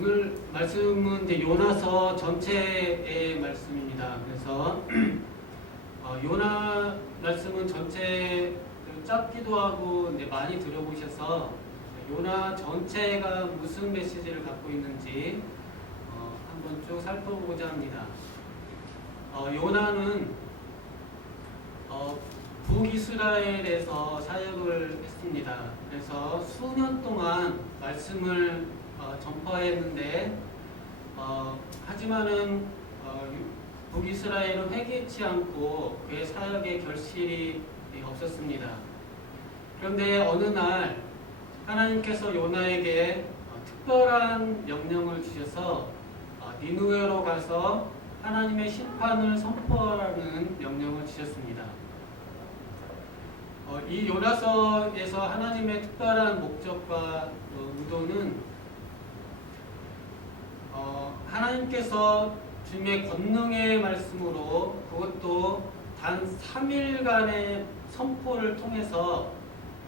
오늘 말씀은 이제 요나서 전체의 말씀입니다. 그래서 요나 말씀은 전체 짧기도 하고 이제 많이 들어보셔서 요나 전체가 무슨 메시지를 갖고 있는지 한번 쭉 살펴보고자 합니다. 요나는 북이스라엘에서 사역을 했습니다. 그래서 수년 동안 말씀을 전파했는데 하지만은 북이스라엘은 회개치 않고 그의 사역에 결실이 없었습니다. 그런데 어느 날 하나님께서 요나에게 특별한 명령을 주셔서 니느웨로 가서 하나님의 심판을 선포하라는 명령을 주셨습니다. 이 요나서에서 하나님의 특별한 목적과 의도는 하나님께서 주님의 권능의 말씀으로 그것도 단 3일간의 선포를 통해서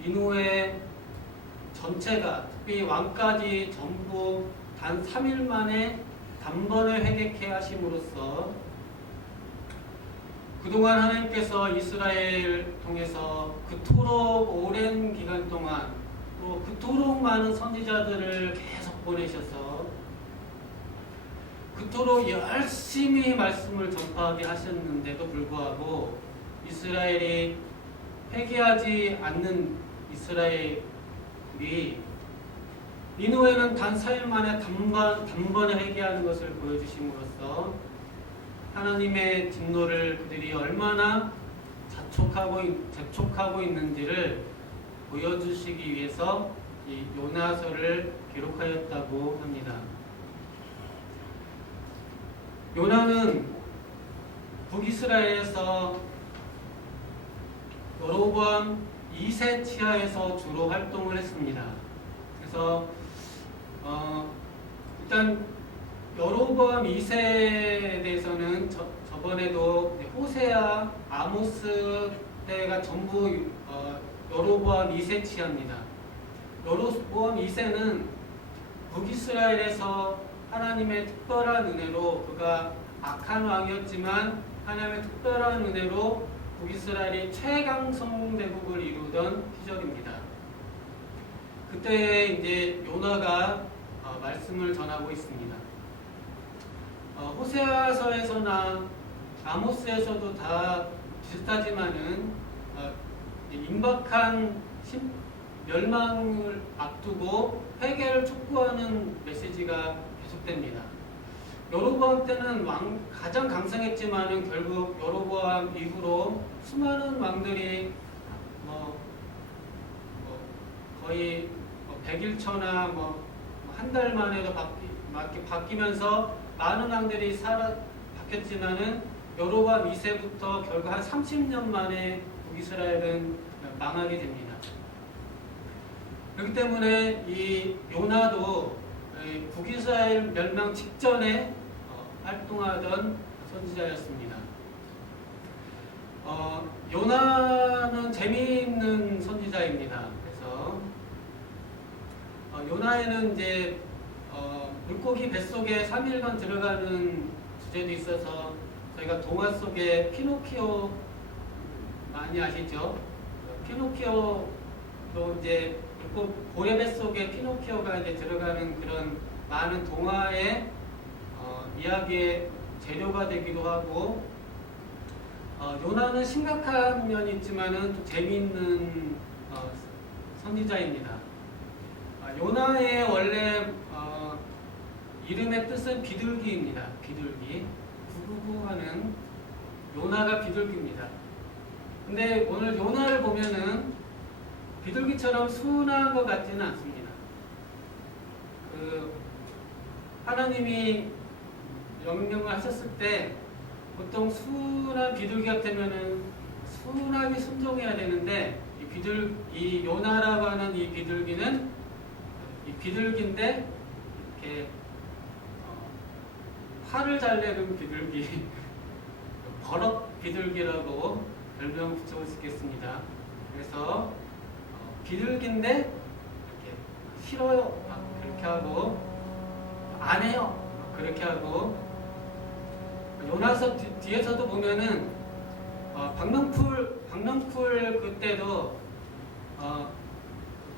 니느웨 전체가 특히 왕까지 전부 단 3일 만에 단번에 회개케 하심으로써 그동안 하나님께서 이스라엘 통해서 그토록 오랜 기간 동안 또 그토록 많은 선지자들을 계속 보내셔서 그토록 열심히 말씀을 전파하게 하셨는데도 불구하고 이스라엘이 회개하지 않는 이스라엘이 니느웨는 단 4일 만에 단번에 회개하는 것을 보여주심으로써 하나님의 진노를 그들이 얼마나 재촉하고 있는지를 보여주시기 위해서 이 요나서를 기록하였다고 합니다. 요나는 북이스라엘에서 여로보암 2세 치하에서 주로 활동을 했습니다. 그래서 일단 여로보암 2세에 대해서는 저번에도 호세아, 아모스 때가 전부 여로보암 2세 치하입니다. 여로보암 2세는 북이스라엘에서 하나님의 특별한 은혜로 그가 악한 왕이었지만 하나님의 특별한 은혜로 북이스라엘이 최강성 대국을 이루던 시절입니다. 그때 이제 요나가 말씀을 전하고 있습니다. 호세아서에서나 아모스에서도 다 비슷하지만은 임박한 멸망을 앞두고 회개를 촉구하는 메시지가 계속됩니다. 여로보암 때는 가장 강성했지만은 결국 여로보암 이후로 수많은 왕들이 거의 100일처나 한 달 만에도 바뀌면서 많은 왕들이 바뀌었지만은 여로보암 2세부터 결국 한 30년 만에 북이스라엘은 망하게 됩니다. 그렇기 때문에 이 요나도 북이스라엘 멸망 직전에 활동하던 선지자였습니다. 요나는 재미있는 선지자입니다. 그래서 요나에는 이제 물고기 뱃속에 3일간 들어가는 주제도 있어서 저희가 동화 속에 피노키오 많이 아시죠? 피노키오도 이제 고래 뱃속에 피노키오가 이제 들어가는 그런 많은 동화의 이야기의 재료가 되기도 하고 요나는 심각한 면이 있지만은 또 재미있는 선지자입니다. 요나의 원래 이름의 뜻은 비둘기입니다. 비둘기. 구구구 하는 요나가 비둘기입니다. 근데 오늘 요나를 보면은 비둘기처럼 순한 것 같지는 않습니다. 하나님이 명령을 하셨을 때 보통 순한 비둘기 같으면은 순하게 순종해야 되는데 이 요나라고 하는 이 비둘기는 이 비둘기인데 이렇게 화를 잘 내는 비둘기 버럭 비둘기라고 별명 붙여볼 수 있겠습니다. 그래서 비둘기인데 이렇게 싫어요 그렇게 하고 안 해요. 그렇게 하고 요나서 뒤에서도 보면은 박넝쿨 그때도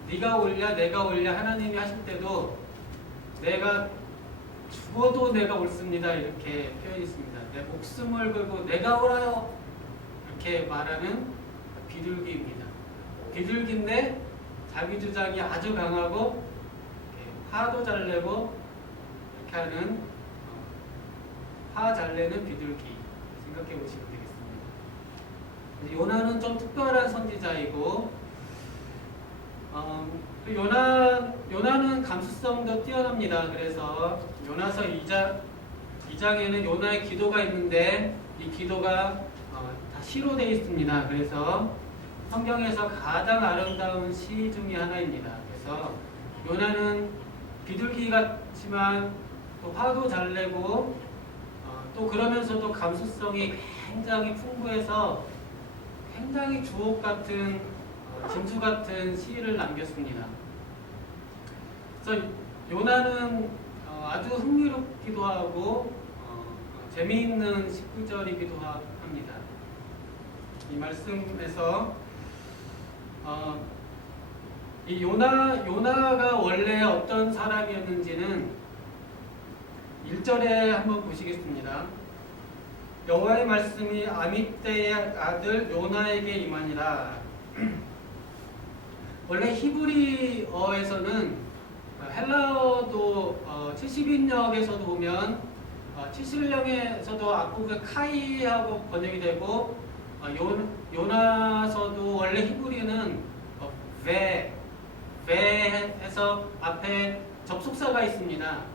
네가 올랴 내가 올랴 하나님이 하실 때도 내가 죽어도 내가 옳습니다 이렇게 표현이 있습니다. 내 목숨을 걸고 내가 옳아요 이렇게 말하는 비둘기입니다. 비둘기인데 자기 주장이 아주 강하고 화도 잘 내고 이렇게 하는 화 잘 내는 비둘기 생각해 보시면 되겠습니다. 요나는 좀 특별한 선지자이고 요나는 감수성도 뛰어납니다. 그래서 요나서 2장에는 요나의 기도가 있는데 이 기도가 다 시로 되어 있습니다. 그래서 성경에서 가장 아름다운 시 중에 하나입니다. 그래서 요나는 비둘기 같지만 또 화도 잘 내고 또 그러면서도 감수성이 굉장히 풍부해서 굉장히 주옥 같은 진주 같은 시를 남겼습니다. 그래서 요나는 아주 흥미롭기도 하고 재미있는 19절이기도 합니다. 이 말씀에서 이 요나가 원래 어떤 사람이었는지는 1절에 한번 보시겠습니다. 여호와의 말씀이 아미떼의 아들 요나에게 임하니라. 원래 히브리어에서는 헬라어도 70인역에서도 보면 70인역에서도 앞부분 카이하고 번역이 되고 요나서도 원래 히브리는 베해서 앞에 접속사가 있습니다.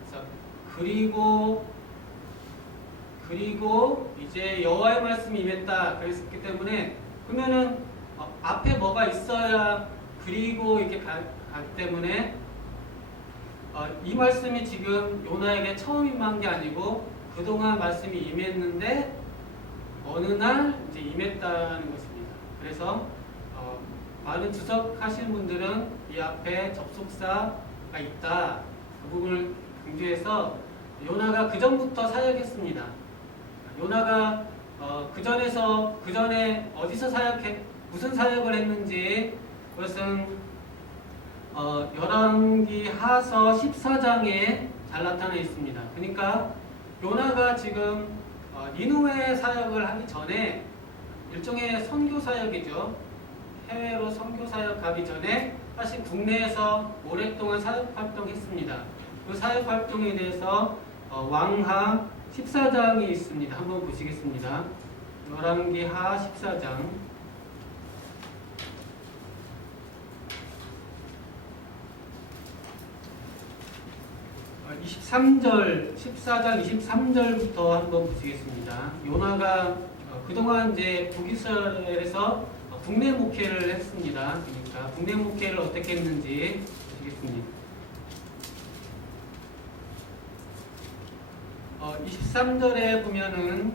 그리고 이제 여호와의 말씀이 임했다 그랬기 때문에 그러면은 앞에 뭐가 있어야 그리고 이렇게 가기 때문에 이 말씀이 지금 요나에게 처음 임한 게 아니고 그동안 말씀이 임했는데 어느 날 이제 임했다는 것입니다. 그래서 많은 주석하시는 분들은 이 앞에 접속사가 있다 그 부분을 강조해서 요나가 그 전부터 사역했습니다. 요나가 그 전에 어디서 무슨 사역을 했는지 그것은 열왕기 하서 14장에 잘 나타나 있습니다. 그러니까 요나가 지금 니느웨 사역을 하기 전에 일종의 선교 사역이죠. 해외로 선교 사역 가기 전에 사실 국내에서 오랫동안 사역 활동했습니다. 그 사역 활동에 대해서 왕하 14장이 있습니다. 한번 보시겠습니다. 열왕기 하 14장 14장 23절부터 한번 보시겠습니다. 요나가 그동안 이제 북이스라엘에서 국내 목회를 했습니다. 그러니까 국내 목회를 어떻게 했는지 보시겠습니다. 23절에 보면은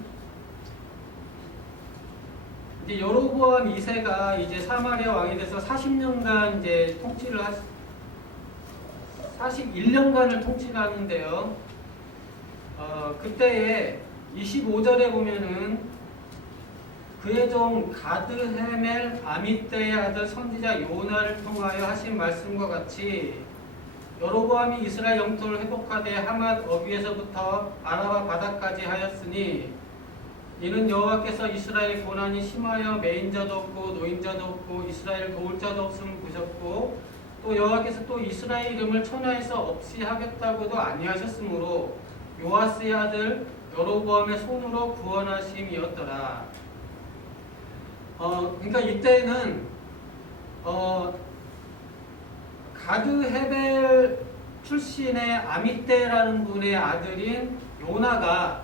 이제 여로보암 2세가 이제 사마리아 왕이 돼서 40년간 이제 41년간을 통치를 하는데요. 그때에 25절에 보면은 그의 종 가드헤멜 아미떼의 아들 선지자 요나를 통하여 하신 말씀과 같이 여로보암이 이스라엘 영토를 회복하되 하맛 어귀에서부터 아라바 바다까지 하였으니 이는 여호와께서 이스라엘 고난이 심하여 매인자도 없고 노인자도 없고 이스라엘 도울 자도 없음을 보셨고 또 여호와께서 또 이스라엘 이름을 천하에서 없이 하겠다고도 아니하셨으므로 요아스의 아들 여로보암의 손으로 구원하심이었더라. 그러니까 이때는 가드 헤벨 출신의 아미떼라는 분의 아들인 요나가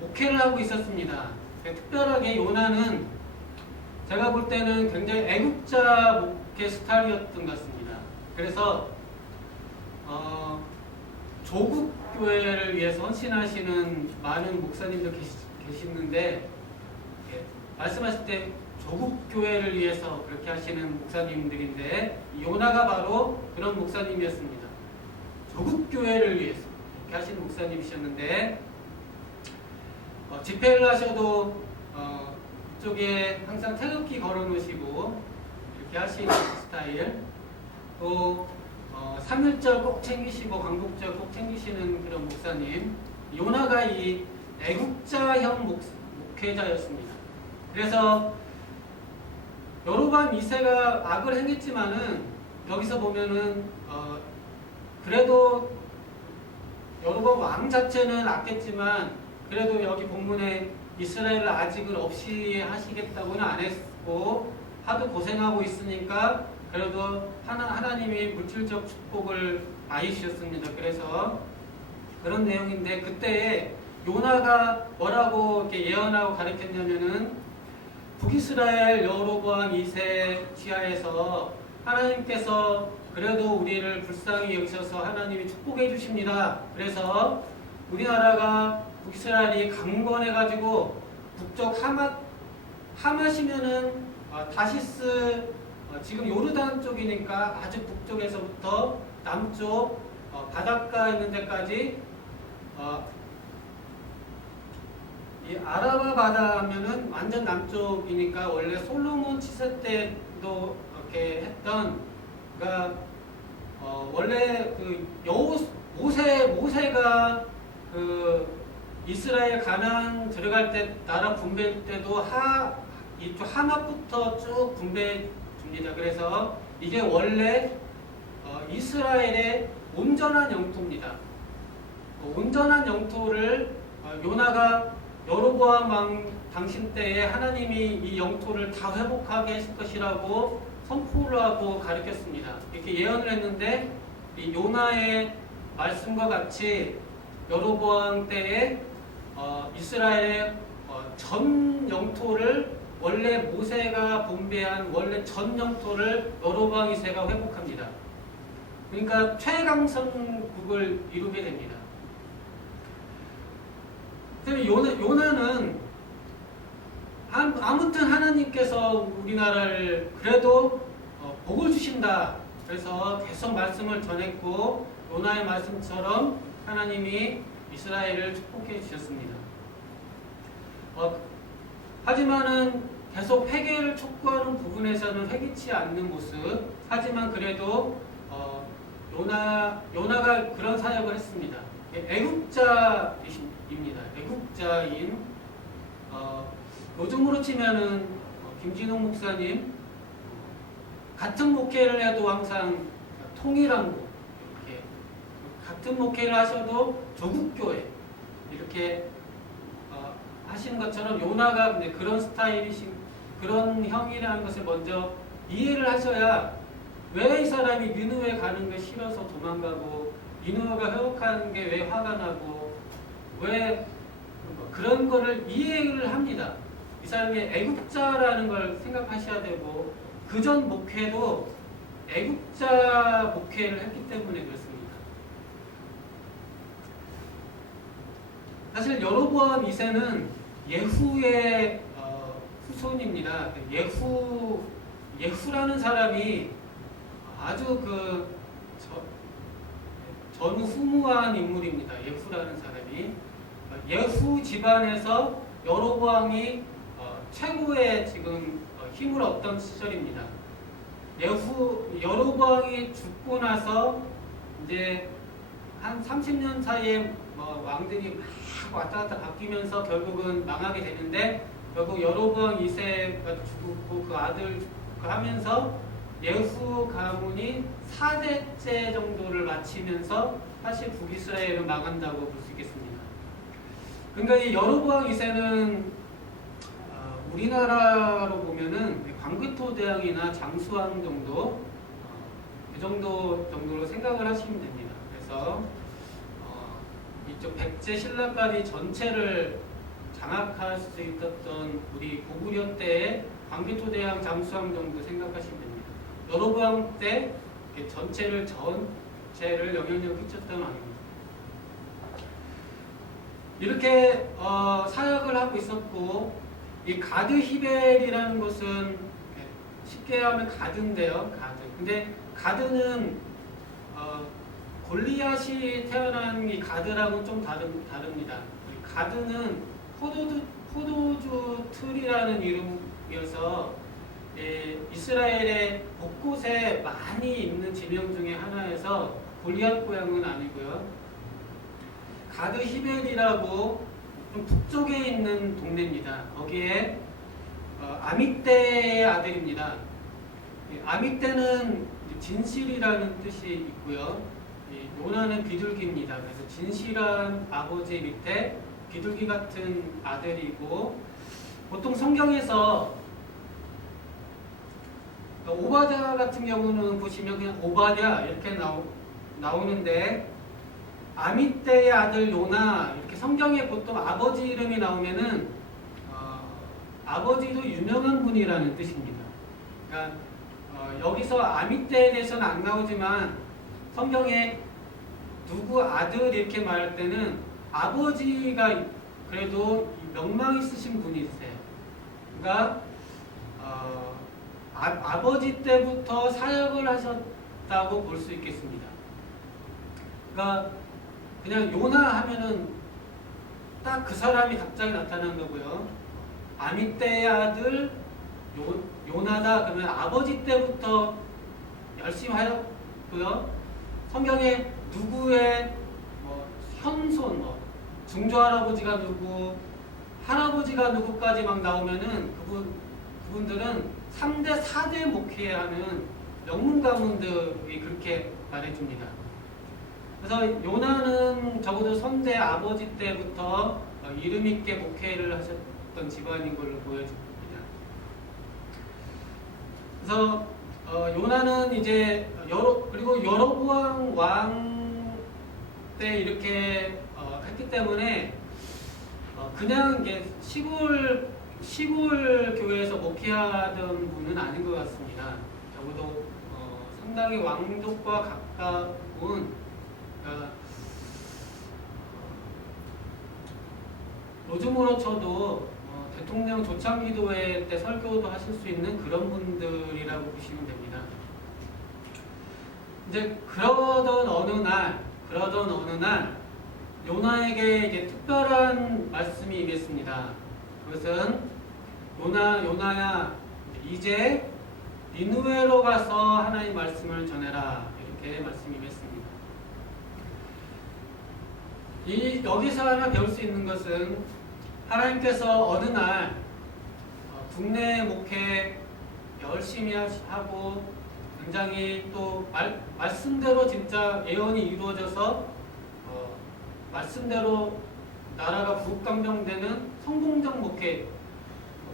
목회를 하고 있었습니다. 특별하게 요나는 제가 볼 때는 굉장히 애국자 목회 스타일이었던 것 같습니다. 그래서 조국 교회를 위해서 헌신하시는 많은 목사님도 계시는데 말씀하실 때 조국 교회를 위해서 그렇게 하시는 목사님들인데 요나가 바로 그런 목사님이었습니다. 조국 교회를 위해서 이렇게 하시는 목사님이셨는데 집회를 하셔도 이쪽에 항상 태극기 걸어놓으시고 이렇게 하시는 스타일, 또 3.1절 꼭 챙기시고 광복절 꼭 챙기시는 그런 목사님, 요나가 이 애국자형 목회자였습니다. 그래서 여로보암 2세가 악을 행했지만은 여기서 보면은 그래도 여로보암 왕 자체는 악했지만 그래도 여기 본문에 이스라엘을 아직은 없이 하시겠다고는 안 했고 하도 고생하고 있으니까 그래도 하나님이 물질적 축복을 많이 주셨습니다. 그래서 그런 내용인데 그때 요나가 뭐라고 이렇게 예언하고 가르쳤냐면은 북이스라엘 여로보암 2세 지하에서 하나님께서 그래도 우리를 불쌍히 여기셔서 하나님이 축복해 주십니다. 그래서 우리나라가 북이스라엘이 강건해가지고 북쪽 하마시면은 다시스 지금 요르단 쪽이니까 아주 북쪽에서부터 남쪽 바닷가 있는 데까지 이 아라바 바다 하면은 완전 남쪽이니까 원래 솔로몬 치세 때도 이렇게 했던 그러니까 원래 그 모세가 그 이스라엘 가나안 들어갈 때 나라 분배할 때도 이쪽 하맛부터 쭉 분배해 줍니다. 그래서 이게 원래 이스라엘의 온전한 영토입니다. 온전한 영토를 요나가 여로보암 왕 당신 때에 하나님이 이 영토를 다 회복하게 하실 것이라고 선포를 하고 가르쳤습니다. 이렇게 예언을 했는데 이 요나의 말씀과 같이 여로보암 때에 이스라엘의 전 영토를 원래 모세가 분배한 원래 전 영토를 여로보암 2세가 회복합니다. 그러니까 최강성국을 이루게 됩니다. 요나는 아무튼 하나님께서 우리나라를 그래도 복을 주신다. 그래서 계속 말씀을 전했고 요나의 말씀처럼 하나님이 이스라엘을 축복해 주셨습니다. 하지만은 계속 회개를 촉구하는 부분에서는 회개치 않는 모습. 하지만 그래도 요나가 그런 사역을 했습니다. 애국자입니다. 애국자인 요즘으로 치면은 김진홍 목사님 같은 목회를 해도 항상 통일한 곳 이렇게 같은 목회를 하셔도 조국교회 이렇게 하시는 것처럼 요나가 근데 그런 스타일이신 그런 형이라는 것을 먼저 이해를 하셔야 왜 이 사람이 니느웨 가는 게 싫어서 도망가고 니느웨가 회복하는 게 왜 화가 나고 왜 그런 거를 이해를 합니다. 이 사람이 애국자라는 걸 생각하셔야 되고 그전 목회도 애국자 목회를 했기 때문에 그렇습니다. 사실 여로보암 2세는 예후의 후손입니다. 예후라는 사람이 아주 전후무한 인물입니다. 예후라는 사람이 예후 집안에서 여로보암이 최고의 지금 힘을 얻던 시절입니다. 여로보암이 죽고 나서 이제 한 30년 사이에 왕들이 막 왔다 갔다 바뀌면서 결국은 망하게 되는데 결국 여로보암 2세가 죽고 그 아들 하면서 예후 가문이 4대째 정도를 마치면서 사실 북이스라엘은 망한다고 볼 수 있겠습니다. 그러니까 이 여로보암 2세는 우리나라로 보면은 광개토 대왕이나 장수왕 정도 그 정도로 생각을 하시면 됩니다. 그래서 이쪽 백제 신라까지 전체를 장악할 수 있었던 우리 고구려 때의 광개토 대왕 장수왕 정도 생각하시면 됩니다. 여로보암 때 전체를 영향력을 끼쳤던 왕입니다. 이렇게 사역을 하고 있었고 이 가드 히벨이라는 것은 쉽게 하면 가드인데요. 가드. 근데 가드는 골리앗이 태어난 이 가드랑은 좀 다릅니다. 가드는 포도주 틀이라는 이름이어서 이스라엘의 곳곳에 많이 있는 지명 중에 하나여서 골리앗 고향은 아니고요. 가드 히벨이라고 좀 북쪽에 있는 동네입니다. 거기에 아미떼의 아들입니다. 아미떼는 진실이라는 뜻이 있고요. 요나는 비둘기입니다. 그래서 진실한 아버지 밑에 비둘기 같은 아들이고, 보통 성경에서 오바댜 같은 경우는 보시면 그냥 오바댜 이렇게 나오는데, 아미떼의 아들 요나 이렇게 성경에 보통 아버지 이름이 나오면은 아버지도 유명한 분이라는 뜻입니다. 그러니까 여기서 아미떼에 대해서는 안 나오지만 성경에 누구 아들 이렇게 말할 때는 아버지가 그래도 명망 있으신 분이세요. 그러니까 아버지 때부터 사역을 하셨다고 볼 수 있겠습니다. 그러니까 그냥 요나 하면은 딱 그 사람이 갑자기 나타난 거고요. 아미떼의 아들 요나다 그러면 아버지 때부터 열심히 하였고요. 성경에 누구의 현손, 증조할아버지가 누구, 할아버지가 누구까지 막 나오면은 그분들은 3대, 4대 목회하는 명문 가문들이 그렇게 말해줍니다. 그래서 요나는 적어도 선대 아버지 때부터 이름 있게 목회를 하셨던 집안인 걸로 보여집니다. 그래서 요나는 이제 그리고 여로보암 왕 때 이렇게 했기 때문에 그냥 이제 시골 교회에서 목회하던 분은 아닌 것 같습니다. 적어도 상당히 왕족과 가까운 요즘으로 쳐도 대통령 조창기도회 때 설교도 하실 수 있는 그런 분들이라고 보시면 됩니다. 이제 그러던 어느 날 요나에게 이제 특별한 말씀이 임했습니다. 그것은 요나야 이제 니느웨로 가서 하나님 말씀을 전해라 이렇게 말씀이 임했습니다. 여기서 하나 배울 수 있는 것은 하나님께서 어느 날 국내 목회 열심히 하고 굉장히 또 말씀대로 진짜 예언이 이루어져서 말씀대로 나라가 부국강병되는 성공적 목회,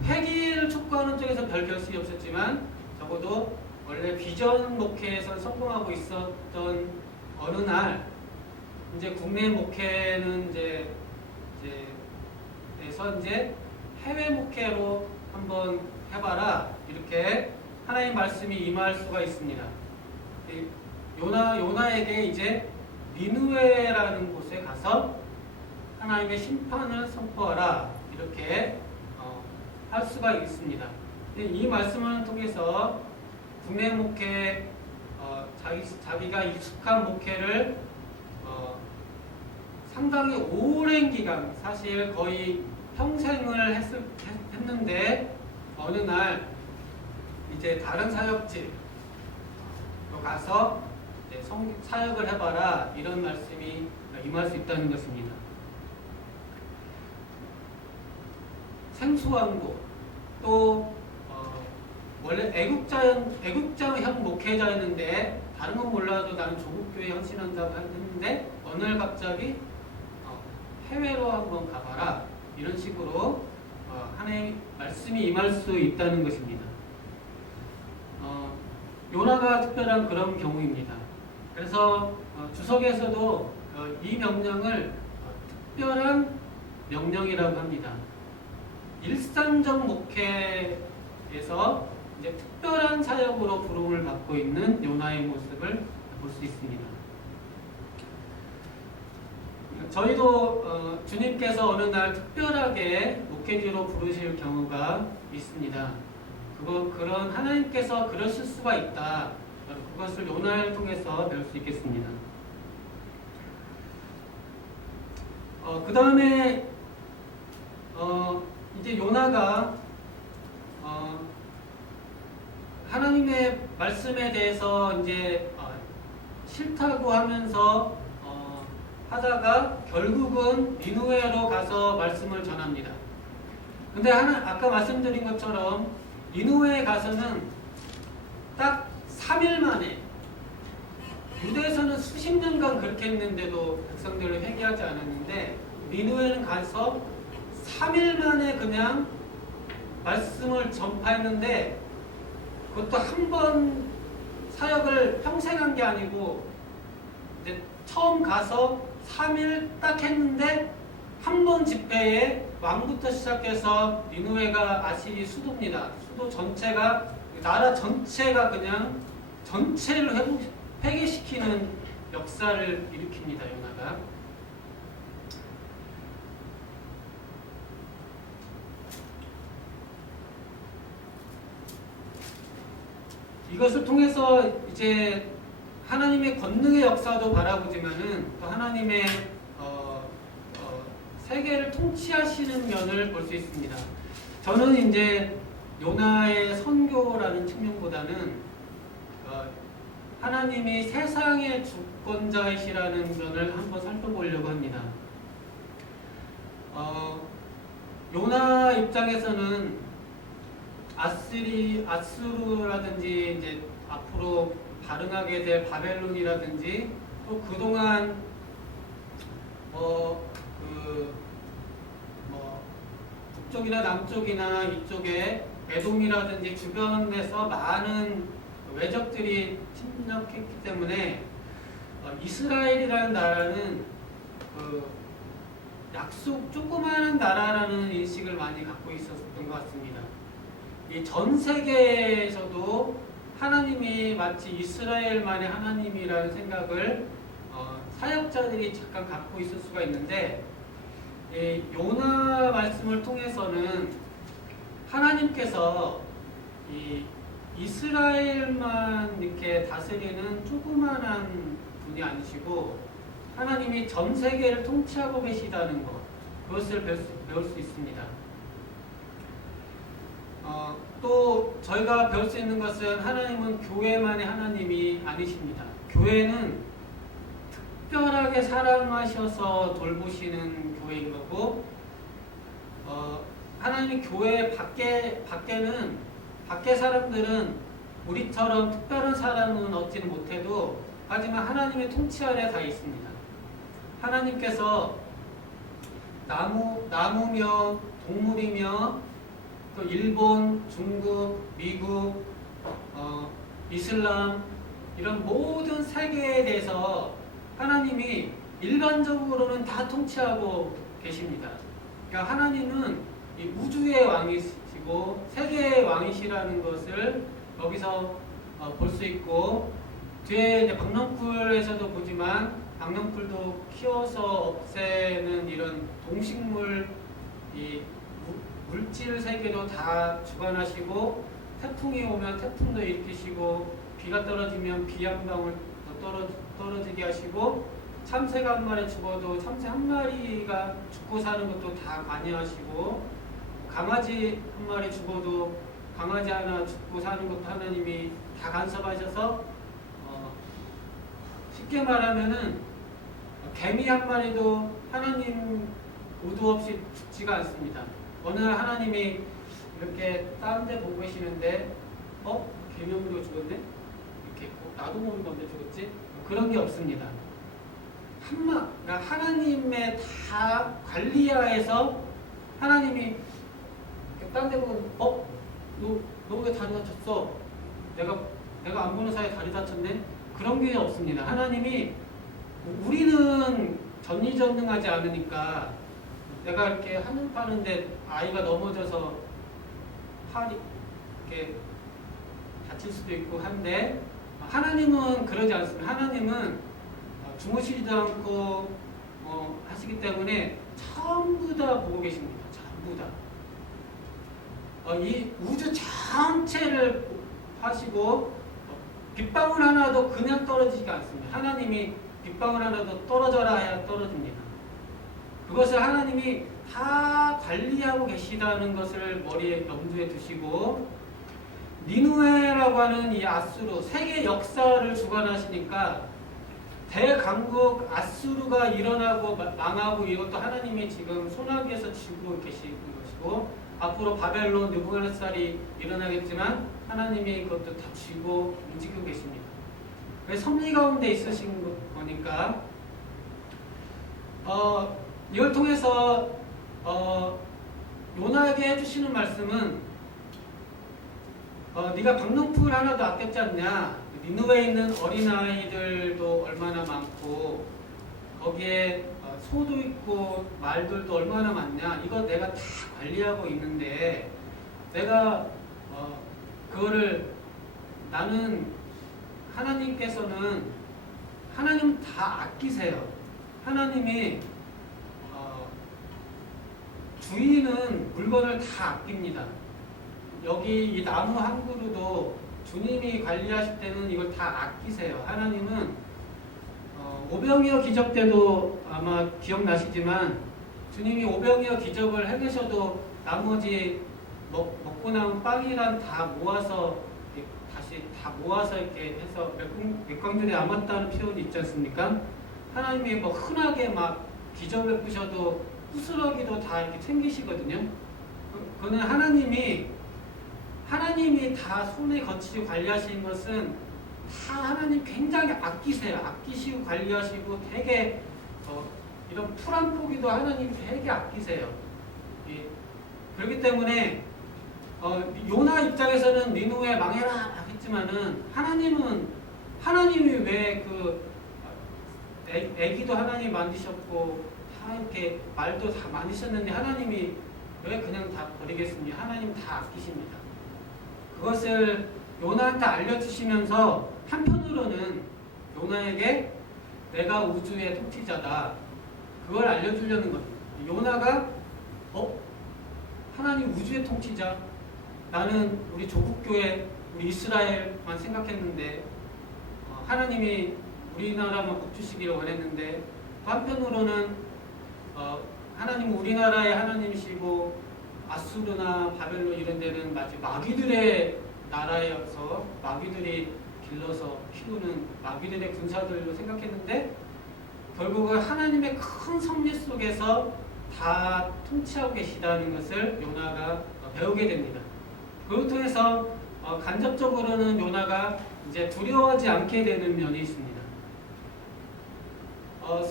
회기를 촉구하는 쪽에서 별 결실이 없었지만 적어도 원래 비전 목회에서 성공하고 있었던 어느 날 이제 국내 목회는 이제 해외 목회로 한번 해봐라 이렇게 하나님 말씀이 임할 수가 있습니다. 요나에게 이제 니느웨라는 곳에 가서 하나님의 심판을 선포하라 이렇게 할 수가 있습니다. 이 말씀을 통해서 국내 목회, 자기가 익숙한 목회를 상당히 오랜 기간, 사실 거의 평생을 했는데 어느 날 이제 다른 사역지로 가서 이제 사역을 해봐라 이런 말씀이 임할 수 있다는 것입니다. 생소한고 또 원래 애국자형 목회자였는데 다른 건 몰라도 나는 조국교회 헌신한다고 했는데 어느 날 갑자기 해외로 한번 가봐라 이런 식으로 하나님의 말씀이 임할 수 있다는 것입니다. 요나가 특별한 그런 경우입니다. 그래서 주석에서도 이 명령을 특별한 명령이라고 합니다. 일상적 목회에서 이제 특별한 사역으로 부름을 받고 있는 요나의 모습을 볼 수 있습니다. 저희도 주님께서 어느 날 특별하게 목회지로 부르실 경우가 있습니다. 그런 하나님께서 그러실 수가 있다. 그것을 요나를 통해서 배울 수 있겠습니다. 그 다음에 이제 요나가 하나님의 말씀에 대해서 이제 싫다고 하면서 하다가 결국은 니느웨로 가서 말씀을 전합니다. 근데 아까 말씀드린 것처럼 니느웨에 가서는 딱 3일 만에, 유대에서는 수십 년간 그렇게 했는데도 백성들을 회개하지 않았는데 니느웨는 가서 3일 만에 그냥 말씀을 전파했는데, 그것도 한 번 사역을 평생 한 게 아니고 이제 처음 가서 3일 딱 했는데 한 번 집회에 왕부터 시작해서 니느웨가 아시리 수도입니다. 수도 전체가, 나라 전체가 그냥 전체를 회개시키는 역사를 일으킵니다. 요나가. 이것을 통해서 이제 하나님의 권능의 역사도 바라보지만은 또 하나님의 세계를 통치하시는 면을 볼 수 있습니다. 저는 이제 요나의 선교라는 측면보다는 하나님이 세상의 주권자이시라는 면을 한번 살펴보려고 합니다. 요나 입장에서는 아수르라든지 이제 앞으로 발흥하게 될 바벨론이라든지 또 그동안 북쪽이나 남쪽이나 이쪽에 에돔이라든지 주변에서 많은 외적들이 침략했기 때문에 이스라엘이라는 나라는 조그마한 나라라는 인식을 많이 갖고 있었던 것 같습니다. 이 전 세계에서도 하나님이 마치 이스라엘만의 하나님이라는 생각을 사역자들이 잠깐 갖고 있을 수가 있는데, 요나 말씀을 통해서는 하나님께서 이 이스라엘만 이렇게 다스리는 조그만한 분이 아니시고 하나님이 전 세계를 통치하고 계시다는 것, 그것을 배울 수 있습니다. 또 저희가 배울 수 있는 것은 하나님은 교회만의 하나님이 아니십니다. 교회는 특별하게 사랑하셔서 돌보시는 교회인 거고, 하나님이 교회 밖에 사람들은 우리처럼 특별한 사람은 얻지는 못해도, 하지만 하나님의 통치 아래 다 있습니다. 하나님께서 나무며 동물이며 또 일본, 중국, 미국, 이슬람 이런 모든 세계에 대해서 하나님이 일반적으로는 다 통치하고 계십니다. 그러니까 하나님은 이 우주의 왕이시고 세계의 왕이시라는 것을 여기서 볼 수 있고, 뒤에 이제 박넝쿨에서도 보지만 박넝쿨도 키워서 없애는 이런 동식물, 이 물질 세계도 다 주관하시고, 태풍이 오면 태풍도 일으키시고, 비가 떨어지면 비 한 방울 떨어지게 하시고, 참새가 한 마리 죽어도 참새 한 마리가 죽고 사는 것도 다 관여하시고, 강아지 한 마리 죽어도 강아지 하나 죽고 사는 것도 하나님이 다 간섭하셔서, 쉽게 말하면은 개미 한 마리도 하나님 의도 없이 죽지가 않습니다. 어느 날 하나님이 이렇게 다른 데 보고 계시는데 개미 한 마리가 죽었네? 이렇게 나도 모르는 건데 죽었지? 그런 게 없습니다. 그러니까 하나님의 다 관리하에서 하나님이 다른 데 보고 너 왜 다리 다쳤어? 내가 안 보는 사이에 다리 다쳤네? 그런 게 없습니다. 하나님이, 우리는 전지전능하지 않으니까 내가 이렇게 하늘 파는데 아이가 넘어져서 팔이 이렇게 다칠 수도 있고 한데, 하나님은 그러지 않습니다. 하나님은 주무시지도 않고 하시기 때문에 전부 다 보고 계십니다. 전부 다. 이 우주 전체를 하시고, 빗방울 하나도 그냥 떨어지지가 않습니다. 하나님이 빗방울 하나도 떨어져라 해야 떨어집니다. 그것을 하나님이 다 관리하고 계시다는 것을 머리에 염두에 두시고 니누에라고 하는 이 아수르 세계 역사를 주관하시니까 대강국 아수르가 일어나고 망하고 이것도 하나님이 지금 소나기에서 쥐고 계시는 것이고 앞으로 바벨론 느부갓네살이 일어나겠지만 하나님이 그것도 다 쥐고 움직이고 계십니다. 왜 섭리 가운데 있으신 거니까 이걸 통해서 요나에게 해주시는 말씀은 네가 박농풀 하나도 아꼈지 않냐. 니느웨에 있는 어린아이들도 얼마나 많고 거기에 소도 있고 말들도 얼마나 많냐. 이거 내가 다 관리하고 있는데 내가 그거를 나는 하나님께서는 하나님 다 아끼세요. 하나님이 주인은 물건을 다 아낍니다. 여기 이 나무 한 그루도 주님이 관리하실 때는 이걸 다 아끼세요. 하나님은 오병이어 기적 때도 아마 기억나시지만 주님이 오병이어 기적을 해내셔도 나머지 먹고 남은 빵이란 다 모아서 다시 다 모아서 이렇게 해서 몇광들에 남았다는 표현이 있지 않습니까? 하나님이 뭐 흔하게 막 기적을 베푸셔도 부스러기도 다 이렇게 챙기시거든요. 그거는 하나님이 다 손에 거치고 관리하시는 것은 다 하나님 굉장히 아끼세요. 아끼시고 관리하시고 되게 이런 풀 한 포기도 하나님 되게 아끼세요. 예. 그렇기 때문에 요나 입장에서는 니느웨 망해라 했지만은 하나님이 왜 애기도 하나님 만드셨고 다 이렇게 말도 다 만드셨는데 하나님이 왜 그냥 다 버리겠습니까? 하나님 다 아끼십니다. 그것을 요나한테 알려주시면서 한편으로는 요나에게 내가 우주의 통치자다. 그걸 알려주려는 겁니다. 요나가 하나님 우주의 통치자. 나는 우리 조국교회 우리 이스라엘만 생각했는데 하나님이 우리나라만 복 주시기를 원했는데 한편으로는 하나님은 우리나라의 하나님이시고 아수르나 바벨론 이런 데는 마치 마귀들의 나라여서 마귀들이 길러서 키우는 마귀들의 군사들로 생각했는데 결국은 하나님의 큰 섭리 속에서 다 통치하고 계시다는 것을 요나가 배우게 됩니다. 그걸 통해서 간접적으로는 요나가 이제 두려워하지 않게 되는 면이 있습니다.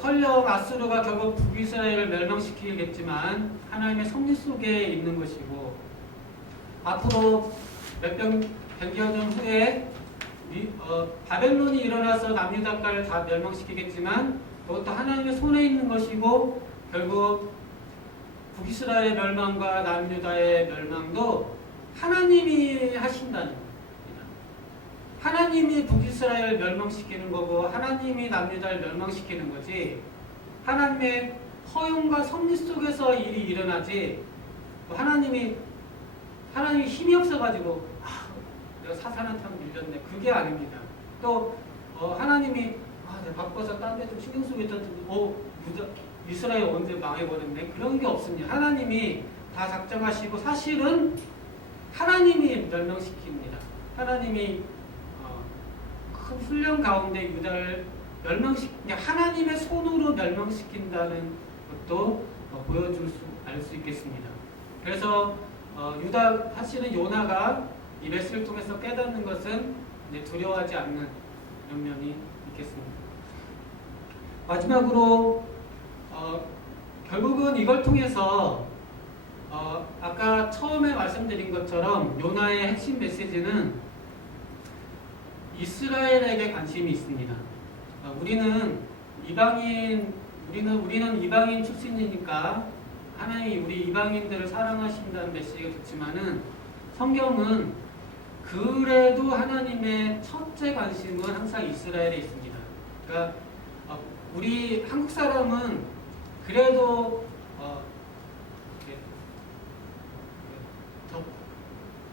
설령 아수르가 결국 북이스라엘을 멸망시키겠지만 하나님의 섭리 속에 있는 것이고 앞으로 몇백여 년 후에 바벨론이 일어나서 남유다가를 다 멸망시키겠지만 그것도 하나님의 손에 있는 것이고 결국 북이스라엘의 멸망과 남유다의 멸망도 하나님이 하신다는 겁니다. 하나님이 북이스라엘을 멸망시키는 거고 하나님이 남유다를 멸망시키는 거지 하나님의 허용과 섭리 속에서 일이 일어나지 하나님이 힘이 없어가지고 내가 사탄한테 밀렸네 그게 아닙니다. 또 하나님이 내가 바빠서 딴 데 좀 신경 쓰고 있었더니 이스라엘 언제 망해버렸네 그런 게 없습니다. 하나님이 다 작정하시고 사실은 하나님이 멸망시킵니다. 하나님이 큰 훈련 가운데 유다를 하나님의 손으로 멸망시킨다는 것도 알 수 있겠습니다. 그래서 사실은 요나가 이 메시지를 통해서 깨닫는 것은 이제 두려워하지 않는 이런 면이 있겠습니다. 마지막으로 결국은 이걸 통해서 아까 처음에 말씀드린 것처럼 요나의 핵심 메시지는 이스라엘에게 관심이 있습니다. 우리는 이방인 출신이니까 하나님이 우리 이방인들을 사랑하신다는 메시지가 좋지만은 성경은 그래도 하나님의 첫째 관심은 항상 이스라엘에 있습니다. 그러니까 우리 한국 사람은 그래도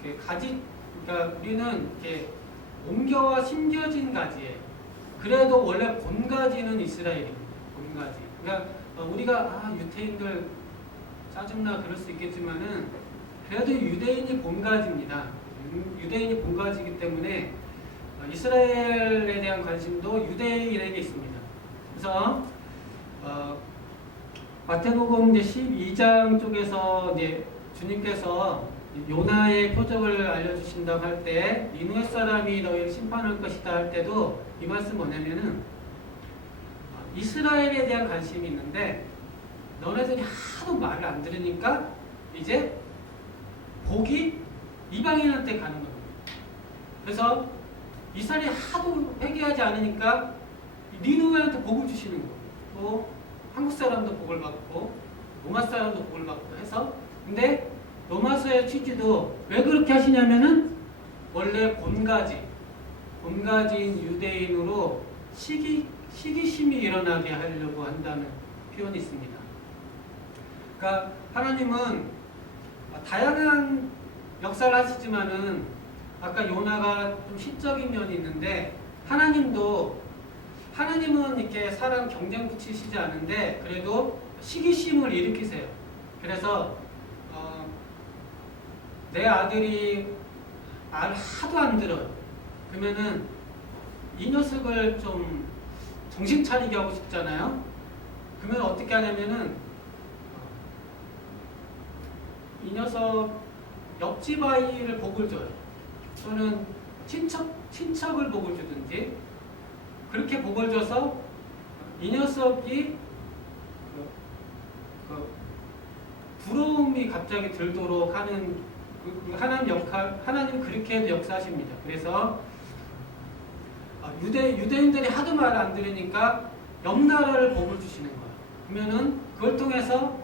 그러니까 우리는 이렇게 옮겨와 심겨진 가지에 그래도 원래 본가지는 이스라엘입니다. 본가지. 그러니까 우리가 유태인들 짜증나 그럴 수 있겠지만은 그래도 유대인이 본가지입니다. 유대인이 본가지이기 때문에 이스라엘에 대한 관심도 유대인에게 있습니다. 그래서 마태복음 이제 12장 쪽에서 이제 주님께서 요나의 표적을 알려주신다고 할 때 니느웨 사람이 너희를 심판할 것이다 할 때도 이 말씀 뭐냐면은 이스라엘에 대한 관심이 있는데 너네들이 하도 말을 안 들으니까 이제 복이 이방인한테 가는 겁니다. 그래서 이스라엘이 하도 회개하지 않으니까 니느웨한테 복을 주시는 거예요. 또 한국 사람도 복을 받고 로마 사람도 복을 받고 해서 근데 로마서의 취지도 왜 그렇게 하시냐면은 원래 본가지인 유대인으로 시기심이 일어나게 하려고 한다는 표현이 있습니다. 그러니까 하나님은 다양한 역사를 하시지만은 아까 요나가 좀 시적인 면이 있는데 하나님은 이렇게 사람 경쟁 붙이시지 않은데 그래도 시기심을 일으키세요. 그래서 내 아들이 말 하도 안 들어요. 그러면은 이 녀석을 좀 정신 차리게 하고 싶잖아요. 그러면 어떻게 하냐면은 이 녀석 옆집 아이를 복을 줘요. 또는 친척을 복을 주든지 그렇게 복을 줘서 이 녀석이 부러움이 갑자기 들도록 하는 하나님 그렇게 해도 역사하십니다. 그래서 유대인들이 하도 말을 안 들으니까 옆 나라를 복을 주시는 거예요. 그러면은 그걸 통해서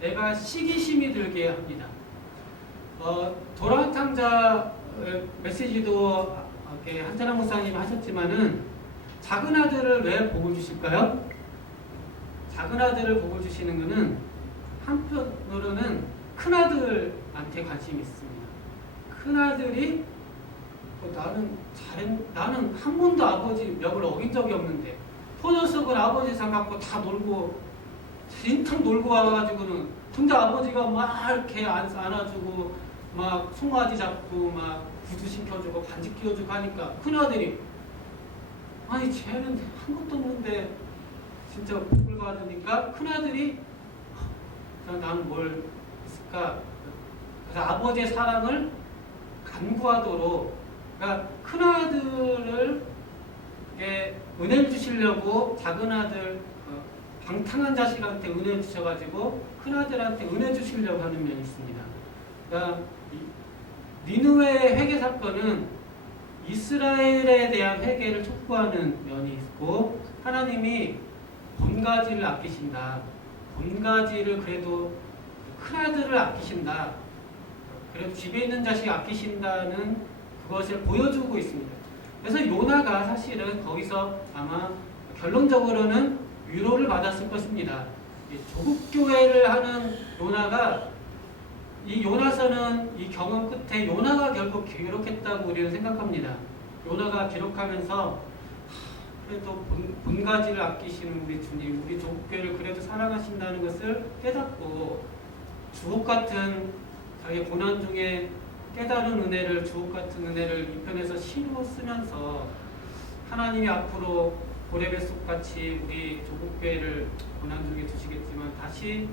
내가 시기심이 들게 합니다. 돌아온 탕자 메시지도 한찬환 목사님이 하셨지만은 작은 아들을 왜 복을 주실까요? 작은 아들을 복을 주시는 것은 한편으로는 큰 아들한테 관심이 있습니다. 큰 아들이 나는 한 번도 아버지 멱을 어긴 적이 없는데 그 녀석은 아버지 상 갖고 다 놀고 진탕 놀고 와가지고는 근데 아버지가 막 이렇게 안아주고 막 송아지 잡고 막 구두 신겨주고 반지 끼워주고 하니까 큰아들이 아니 쟤는 한 것도 없는데 진짜 복을 받으니까 큰아들이 나는 뭘 했을까? 그래서 아버지의 사랑을 간구하도록 그러니까 큰아들을 은혜를 주시려고 작은 아들 방탕한 자식한테 은혜를 주셔가지고 큰아들한테 은혜 주시려고 하는 면이 있습니다. 그러니까 니느웨의 회개 사건은 이스라엘에 대한 회개를 촉구하는 면이 있고 하나님이 본가지를 아끼신다. 본가지를 그래도 큰아들을 아끼신다. 그래도 집에 있는 자식 아끼신다는 그것을 보여주고 있습니다. 그래서 요나가 사실은 거기서 아마 결론적으로는 위로를 받았을 것입니다. 조국교회를 하는 요나가 이 요나서는 이 경험 끝에 요나가 결국 기록했다고 우리는 생각합니다. 요나가 기록하면서 그래도 본가지를 아끼시는 우리 주님, 우리 조국교회를 그래도 사랑하신다는 것을 깨닫고 주옥같은 자기 고난 중에 깨달은 은혜를 주옥같은 은혜를 이 편에서 시로 쓰면서 하나님이 앞으로 고레베속같이 우리 조국교회를 고난 중에 두시겠지만 다시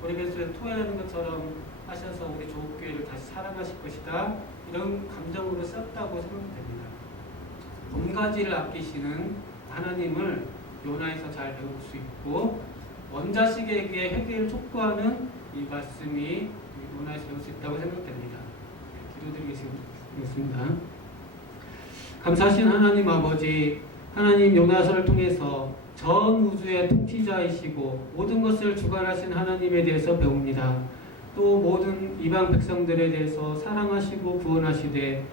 고레베속에 토해하는 것처럼 하셔서 우리 조국교회를 다시 사랑하실 것이다. 이런 감정으로 썼다고 생각됩니다. 본가지를 아끼시는 하나님을 요나에서 잘 배울 수 있고 원자식에게 회개를 촉구하는 이 말씀이 요나에서 배울 수 있다고 생각됩니다. 기도드리겠습니다. 감사하신 하나님 아버지, 하나님 요나서를 통해서 전 우주의 통치자이시고 모든 것을 주관하신 하나님에 대해서 배웁니다. 또 모든 이방 백성들에 대해서 사랑하시고 구원하시되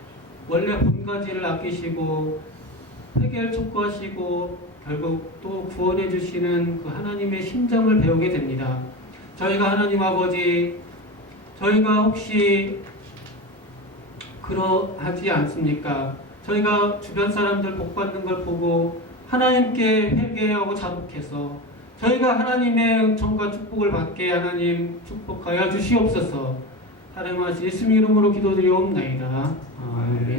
원래 본가지를 아끼시고 회개를 촉구하시고 결국 또 구원해 주시는 그 하나님의 심정을 배우게 됩니다. 저희가 하나님 아버지, 저희가 혹시 그러하지 않습니까? 저희가 주변 사람들 복 받는 걸 보고 하나님께 회개하고 자복해서 저희가 하나님의 은총과 축복을 받게 하나님 축복하여 주시옵소서. 하나님 예수님 이름으로 기도드리옵나이다. 아멘.